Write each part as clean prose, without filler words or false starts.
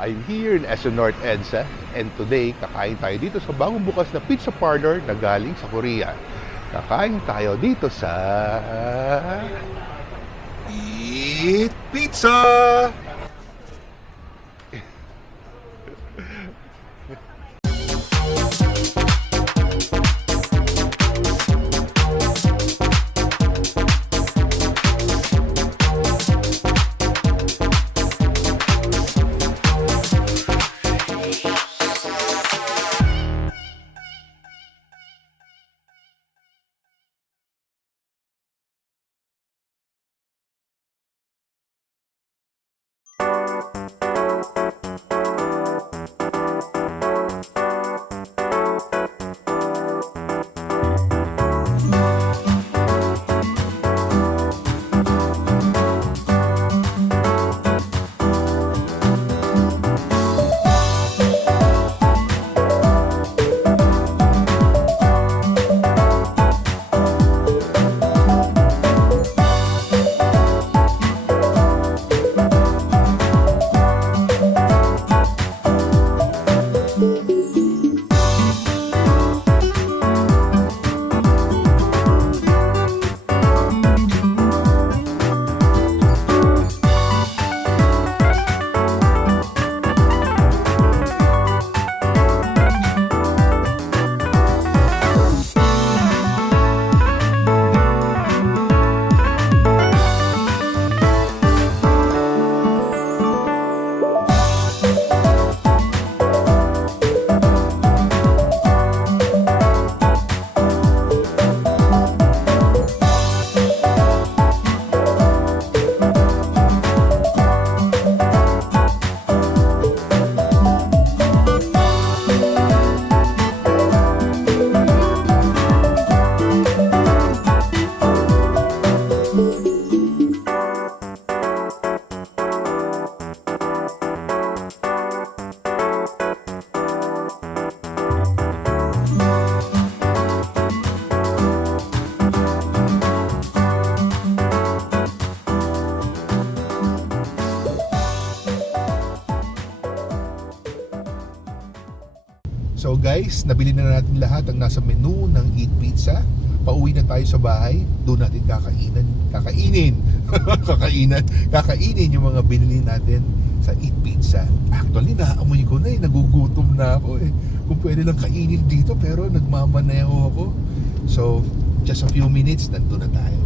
I'm here in SM North EDSA and today kakain tayo dito sa bagong bukas na pizza parlor na galing sa Korea. Kakain tayo dito sa Eat Pizza! So guys, nabili na natin lahat ang nasa menu ng Eat Pizza. Pauwi na tayo sa bahay. Doon natin kakainin yung mga binili natin sa Eat Pizza. Actually, naamoy ko na nagugutom na ako Kung pwede lang kainin dito, pero nagmamaneho ako. So, just a few minutes, nandun na tayo.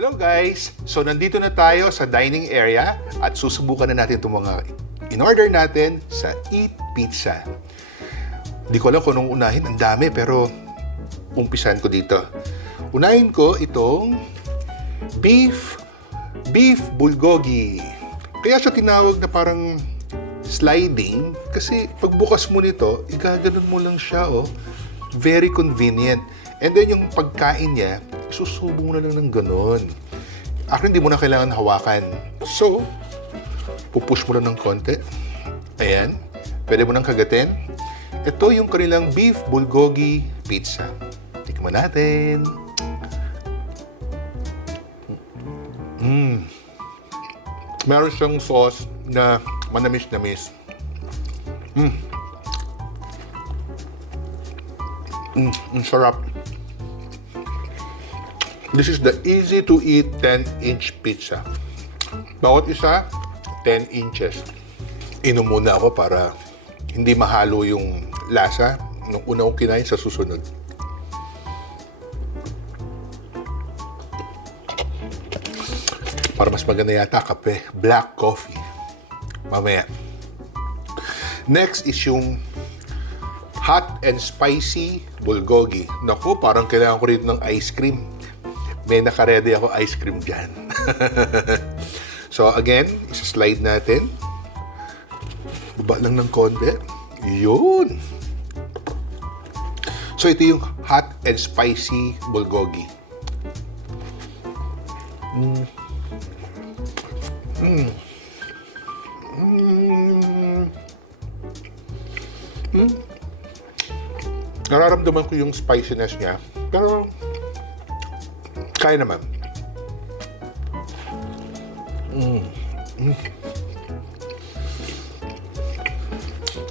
Hello guys! So nandito na tayo sa dining area at susubukan na natin itong mga in-order natin sa Eat Pizza. Di ko alam kung anong unahin, ang dami, pero umpisan ko dito. Unahin ko itong beef bulgogi. Kaya siya tinawag na parang sliding kasi pagbukas mo nito, igaganon mo lang siya Very convenient. And then yung pagkain niya, isusubo mo na lang ng ganon. Actually, hindi mo na kailangan hawakan. So, pupush mo lang ng konti. Ayan. Pwede mo nang kagatin. Ito yung kanilang beef bulgogi pizza. Tikman natin. Meron siyang sauce na manamis-namis. Ang sarap. This is the easy to eat 10-inch pizza. Bawat isa, 10 inches. Inom muna ako para hindi mahalo yung lasa nung una kong kinain sa susunod. Para mas maganda yata kape, black coffee. Mamaya. Next is yung hot and spicy bulgogi. Naku, parang kailangan ko rin ng ice cream. May nakaredy ako ice cream dyan. So again, isa-slide natin. Baba lang ng konti. Yun. So ito yung hot and spicy bulgogi. Nararamdaman ko yung spiciness niya, pero kaya naman.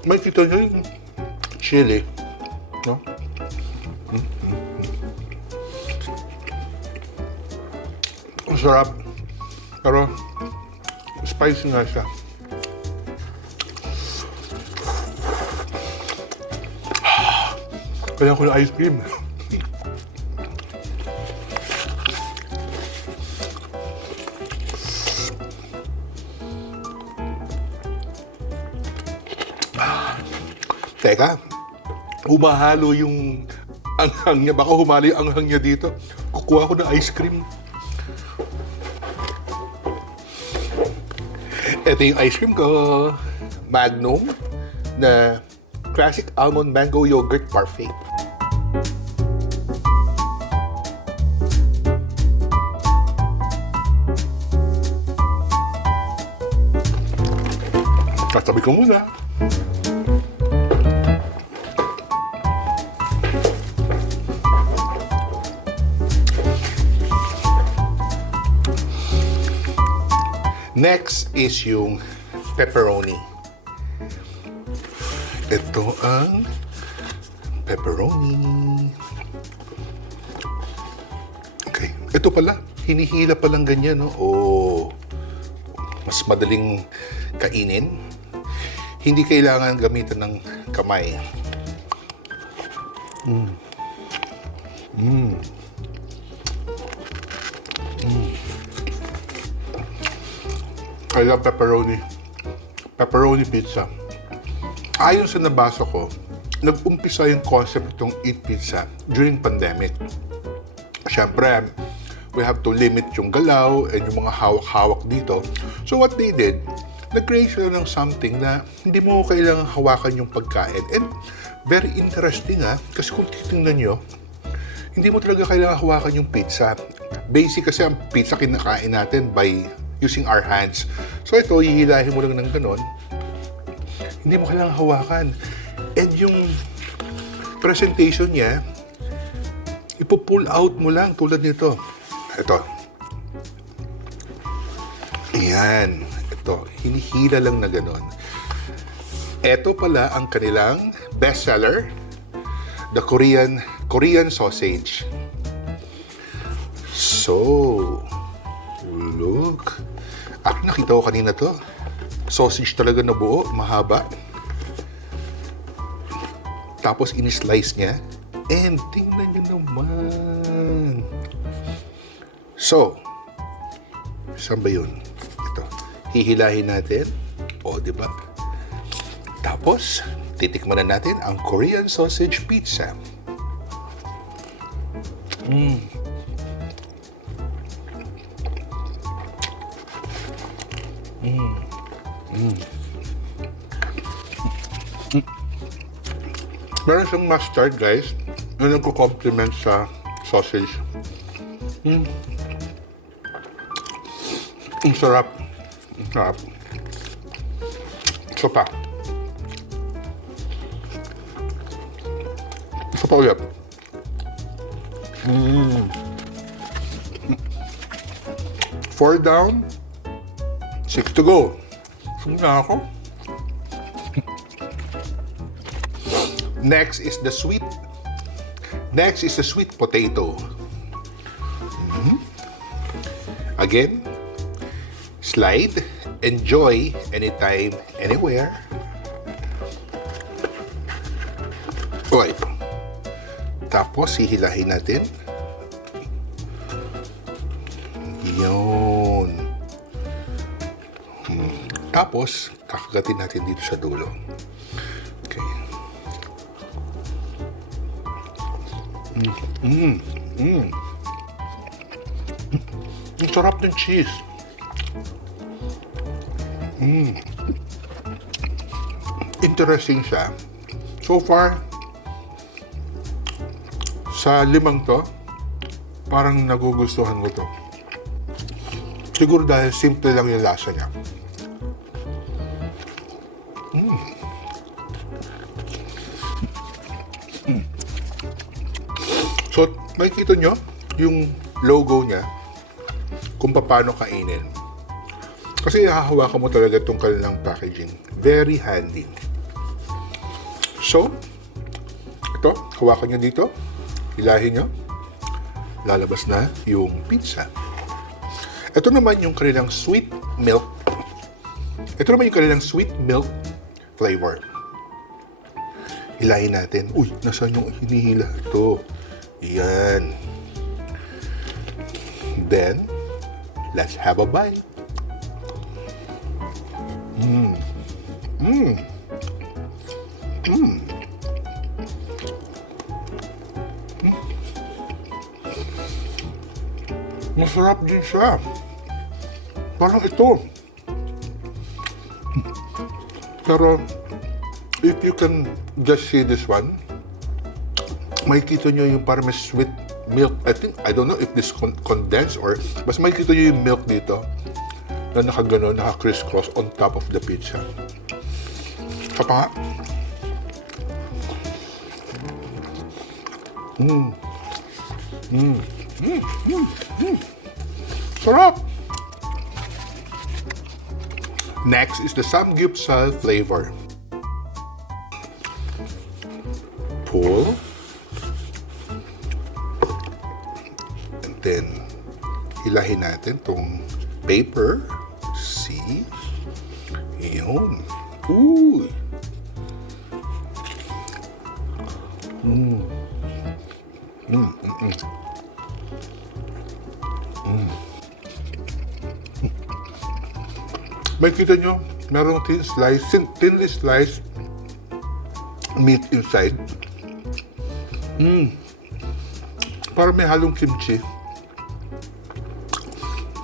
May kita nyo yung chili, no? Ang sarap, pero spicy nga siya. Kailangan ko ng ice cream. Teka, humahalo yung anghang niya. Baka humali ang anghang niya dito. Kukuha ko ng ice cream. Ito yung ice cream ko. Magnum na classic almond mango yogurt parfait. Tatabi ko muna. Next is yung pepperoni. Ito ang pepperoni. Okay. Ito pala, hinihila pa lang ganyan, no? Oh, mas madaling kainin. Hindi kailangan gamitan ng kamay. I love pepperoni. Pepperoni pizza. Ayon sa nabasa ko, nag-umpisa yung concept itong Eat Pizza during pandemic. Siyempre, we have to limit yung galaw and yung mga hawak-hawak dito. So what they did, nag-create sila ng something na hindi mo kailangan hawakan yung pagkain. And very interesting kasi kung titingnan nyo, hindi mo talaga kailangan hawakan yung pizza. Basic kasi ang pizza kinakain natin by using our hands. So ito, hihilahin mo lang ng ganon. Hindi mo kailangan hawakan. And yung presentation niya, ipo-pull out mo lang tulad nito. Ito. Ayan. Ito. Hinihila lang na ganon. Ito pala ang kanilang bestseller, the Korean sausage. So, look. Nakita ko kanina to. Sausage talaga na buo, mahaba. Tapos in-slice niya. And tingnan nyo naman. So, saan ba yun? Ito. Hihilahin natin. O, diba? Tapos, titikman na natin ang Korean sausage pizza. Meron siyang mustard, guys, na nagko-complement sa sausage. Ang sarap. Ang sarap. Isa pa. Isa pa ulit. 4 down, 6 to go. Sumuna ako. Next is the sweet potato. Again, slide, enjoy anytime, anywhere. Okay. Tapos, hihilahin natin. Yun. Tapos, kakagatin natin dito sa dulo. Okay. Ang sarap ng cheese. Interesting siya. So far, sa 5 to, parang nagugustuhan ko to. Siguro dahil simple lang yung lasa niya. So, makikita nyo yung logo niya kung paano kainin. Kasi hahawakan mo talaga itong kanilang packaging. Very handy. So, ito, hawakan nyo dito. Hilahin nyo. Lalabas na yung pizza. Ito naman yung kanilang sweet milk. Ito naman yung kanilang sweet milk flavor. Hilahin natin. Uy, nasaan yung hinihila? Ito. Yan. Then, let's have a bite. Masarap din siya. Parang ito. Pero, if you can just see this one, makikita nyo yung parang may sweet milk. I don't know if this condensed or mas makikita nyo yung milk dito na nakagano, naka-crisscross on top of the pizza. Kapa nga. Sarap! Next is the samgyeopsal flavor. Pull. And then, hilahin natin tong paper. See? Yun. Uy! Makikita nyo, merong thinly sliced meat inside. Parang may halong kimchi.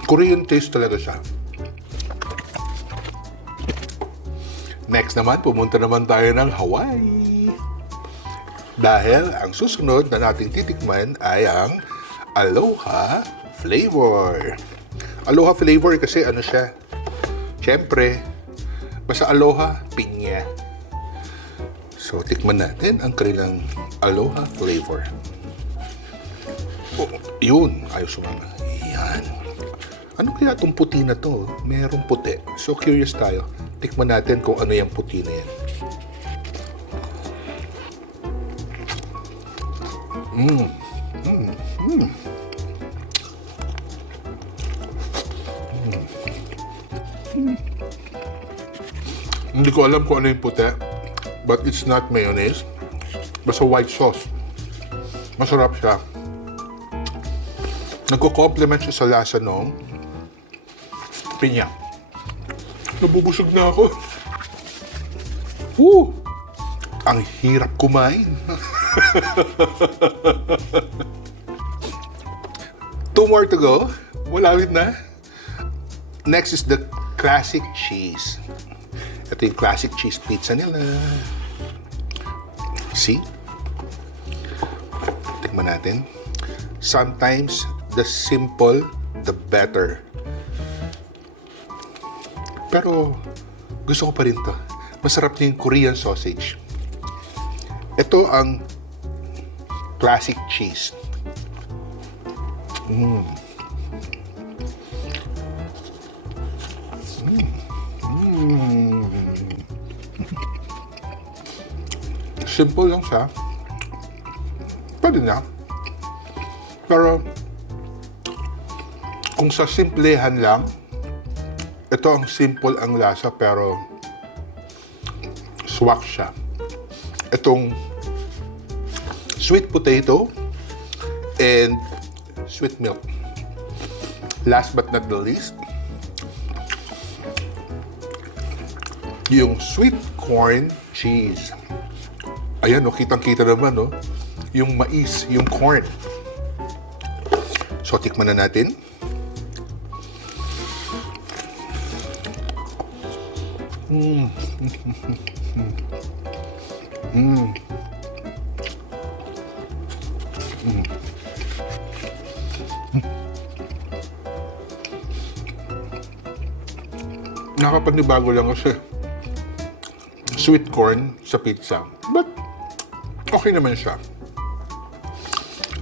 Korean taste talaga siya. Next naman, pumunta naman tayo ng Hawaii. Dahil ang susunod na nating titikman ay ang Aloha flavor. Aloha flavor kasi ano siya? Siyempre, basta Aloha, pinya. So, tikman natin ang kanilang Aloha flavor. Oh, yun. Ayos sumama. Yan. Ano kaya itong puti na to? Merong puti. So, curious tayo. Tikman natin kung ano yung puti na yan. Hindi ko alam kung ano yung puti, but it's not mayonnaise. Basta white sauce. Masarap siya. Nagko-complement siya sa lasa ng pinya. Nabubusog na ako. Ang hirap kumain. 2 more to go. Malapit na. Next is the classic cheese. Ito yung classic cheese pizza nila. See? Tikman natin. Sometimes, the simple, the better. Pero, gusto ko pa rin to. Masarap na yung Korean sausage. Ito ang classic cheese. Simple lang siya. Pwede na. Pero, kung sa simplehan lang, ito ang simple ang lasa pero swak siya. Itong sweet potato and sweet milk. Last but not the least, yung sweet corn cheese. Ayan, kitang-kita naman, yung mais, yung corn. So, tikman na natin. Nakapanibago lang kasi sweet corn sa pizza. But, okay naman siya.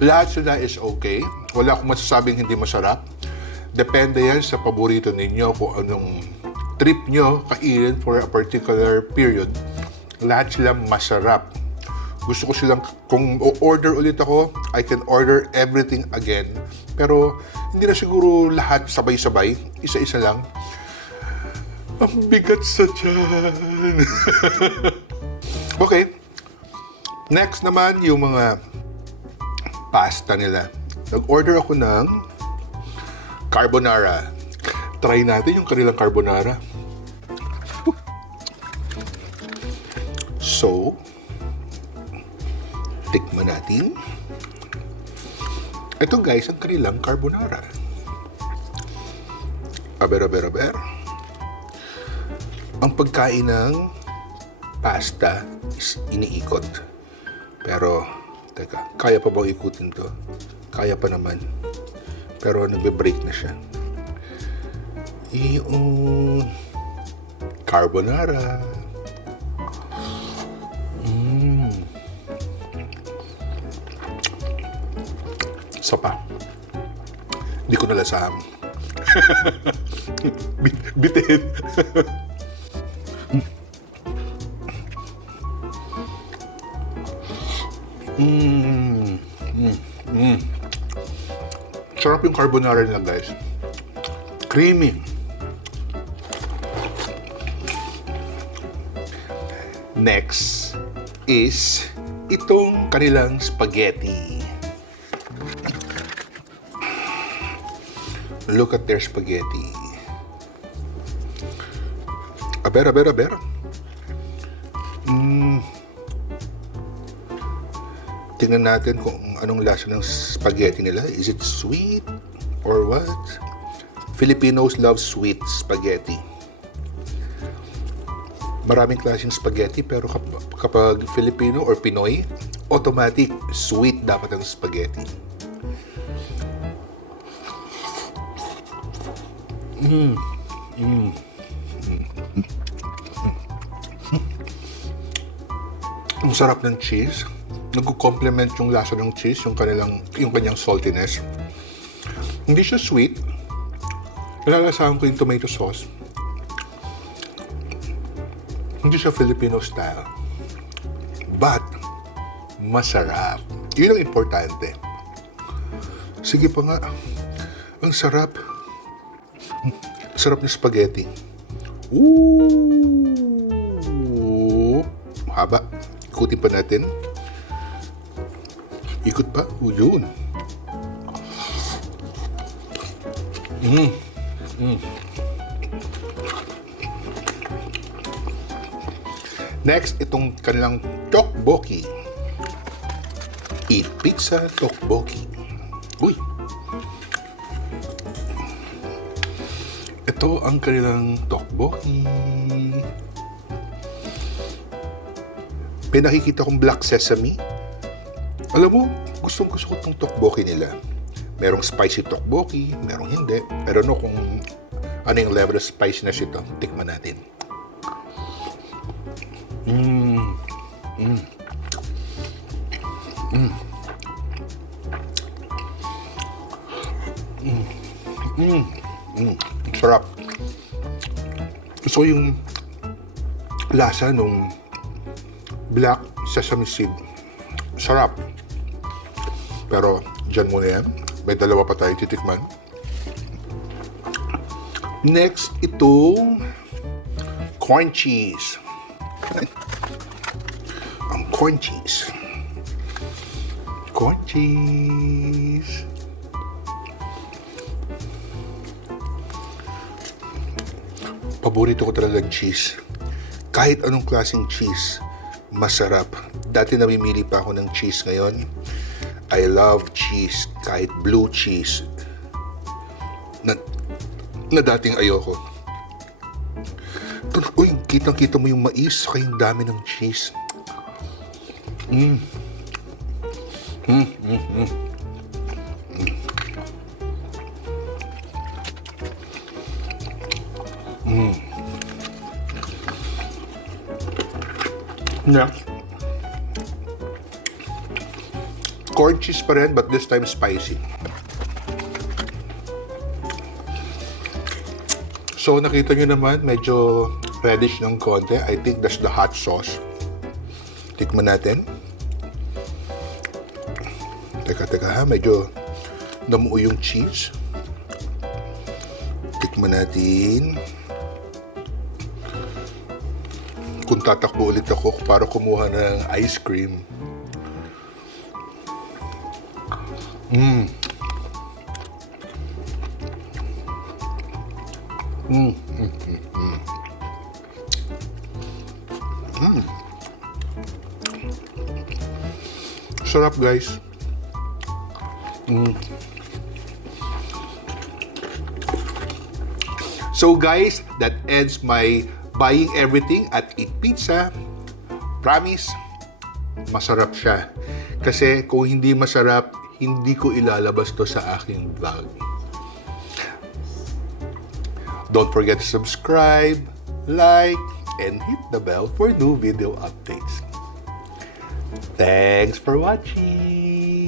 Lahat sila is okay. Wala akong masasabing hindi masarap. Depende yan sa paborito ninyo kung anong trip nyo kainin for a particular period. Lahat sila masarap. Gusto ko silang, kung order ulit ako, I can order everything again. Pero hindi na siguro lahat sabay-sabay. Isa-isa lang. Ang bigat sa tiyan. Okay. Next naman, yung mga pasta nila. Nag-order ako ng carbonara. Try natin yung kanilang carbonara. So, tikman natin. Ito guys, ang kanilang carbonara. Aber. Ang pagkain ng pasta is iniikot. Pero, teka, kaya pa bang ikutin to? Kaya pa naman. Pero nagbe-break na siya. Yung carbonara. Sapa. Hindi ko nalasam. Bitin. Sarap yung carbonara nila guys. Creamy. Next is itong kanilang spaghetti. Look at their spaghetti. Aber. Tingnan natin kung anong lasa ng spaghetti nila. Is it sweet or what? Filipinos love sweet spaghetti. Maraming klaseng spaghetti pero kapag Filipino or Pinoy, automatic sweet dapat ang spaghetti. Ang sarap ng cheese. Nagko-complement yung lasa ng cheese, yung kanyang saltiness. Hindi siya sweet. Nalalasahan ko yung tomato sauce. Hindi siya Filipino style. But, masarap. Yun ang importante. Sige pa nga. Ang sarap. Sarap ng spaghetti. Ooh! Haba. Ikutin pa natin. Ikot pa. Yun. Next, itong kanilang tteokbokki. Eat pizza tteokbokki. Uy! Ito ang kanilang tteokbokki. Pinakikita kong black sesame. Alam mo, gustong-gusto ko itong tteokbokki nila. Merong spicy tteokbokki, merong hindi. Pero no, kung ano yung level of spiciness ito, tikman natin. Sarap. Gusto ko yung lasa nung black sesame seed. Sarap. Pero dyan muna yan. May dalawa pa tayo titikman. Next, itong corn cheese. Ang corn cheese. Corn cheese. Paborito ko talaga ng cheese. kahit anong klaseng cheese, masarap. Dati namimili pa ako ng cheese, ngayon I love cheese, kahit blue cheese na dating ayoko. Uy, kitang-kita mo yung mais, saka yung dami ng cheese. Next. Corn cheese pa rin, but this time spicy. So, nakita nyo naman, medyo reddish ng konti. I think that's the hot sauce. Tikman natin. Teka ha, medyo namuo yung cheese. Tikman natin. Kung tatakbo ulit ako para kumuha ng ice cream. Sarap, guys. So guys, that ends my buying everything at Eat Pizza. Promise, masarap siya. Kasi kung hindi masarap, hindi ko ilalabas to sa aking vlog. Don't forget to subscribe, like, and hit the bell for new video updates. Thanks for watching!